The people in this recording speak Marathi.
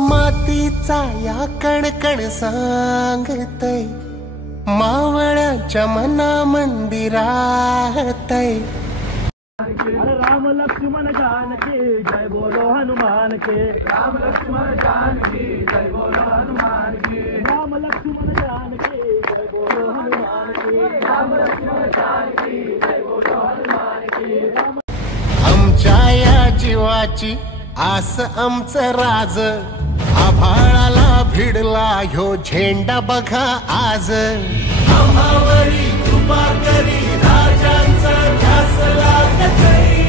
मातीचा या कणकण सांगतय मावळ्याच्या मना मंदिरातय। राम लक्ष्मण जानकी जय बोलो हनुमान के। राम लक्ष्मण जानकी जय बोलो हनुमान की। राम लक्ष्मण जानकी जय बोलो हनुमान की। राम लक्ष्मण जानकी जय बोलो हनुमान की। आमच्या या जीवाची आस आमचं राज आभाळाला भिडला ह्यो झेंडा बघा आज। आम्हावरी कृपा करी राजांचा ध्यास लागतय।